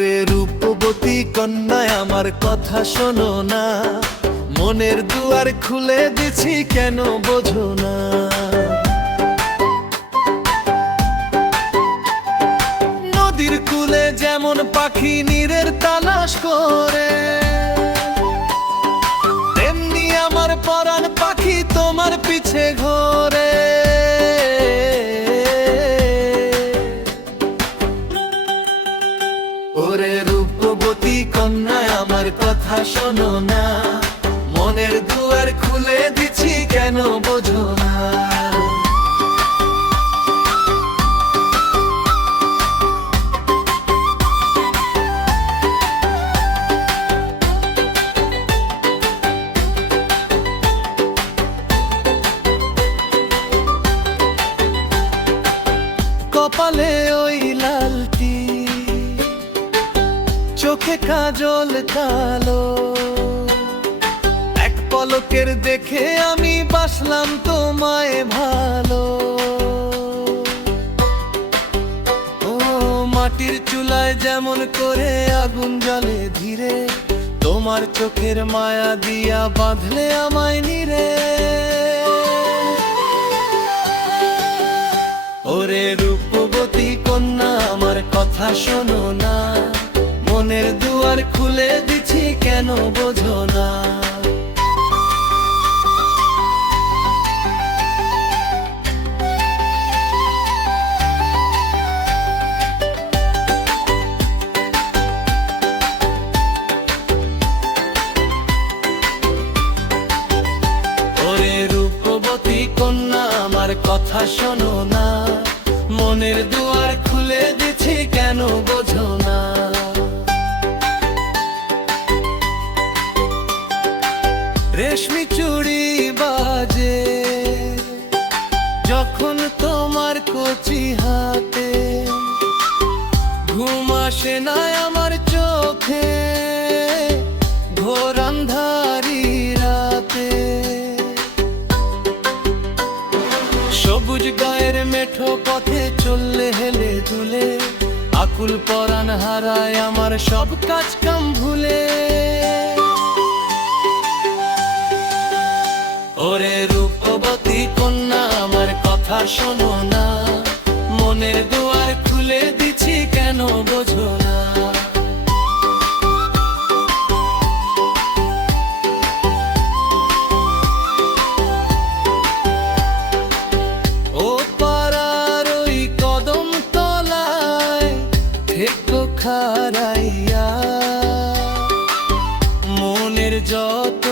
ওরে রূপবতী কন্যায় আমার কথা শোনো না, মনের দুয়ার খুলে দিছি কেন বোঝো না। নদীর কূলে যেমন পাখি নীরের তালাশ করে, তেমনি আমার পরাণ পাখি তোমার পিছে ঘোরে। ওরে রূপবতী কন্যায় আমার কথা শোনো না, মনের দুয়ার খুলে দিছি কেন বোঝো না। কপালে ওই লালটি, চোখে কাজল কালো, এক পলকের দেখে আমি বাসলাম তোমায় ভালো। ও মাটির চুলায় যেমন করে আগুন জ্বলে ধীরে, তোমার চোখের মায়া দিয়া বাঁধলে আমায় নিরে। ওরে রূপবতী কন্যা আমার কথা শোনো না, মনের দুয়ার খুলে দিছি কেন বোঝো না। ওরে রূপবতী কন্যা আমার কথা শোনো না, মনের দুয়ার খুলে দিছি কেন বোঝো না। রেশমি চুড়ি বাজে যখন তোমার কচি হাতে, ঘুম আসে না আমার চোখে ঘোর আন্ধারি রাতে। সবুজ গায়ের মেঠো পথে চললে হেলে দুলে, আকুল পরাণ হারায় আমার সব কাজ কাম ভুলে। ওরে রূপবতী কন্যা আমার কথা শোনো না, মনের দুয়ার খুলে দিছি কেন বোঝো না। ও পাড়ার ওই কদম তলায় থেকো খাড়াইয়া, মনের যত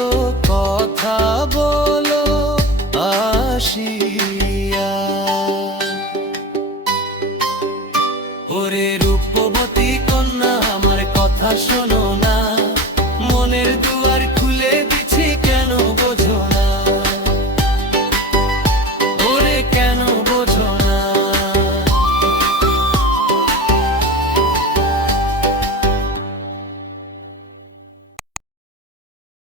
কথা বলো আসিয়া। ওরে রূপবতী কন্যা আমার কথা শোনো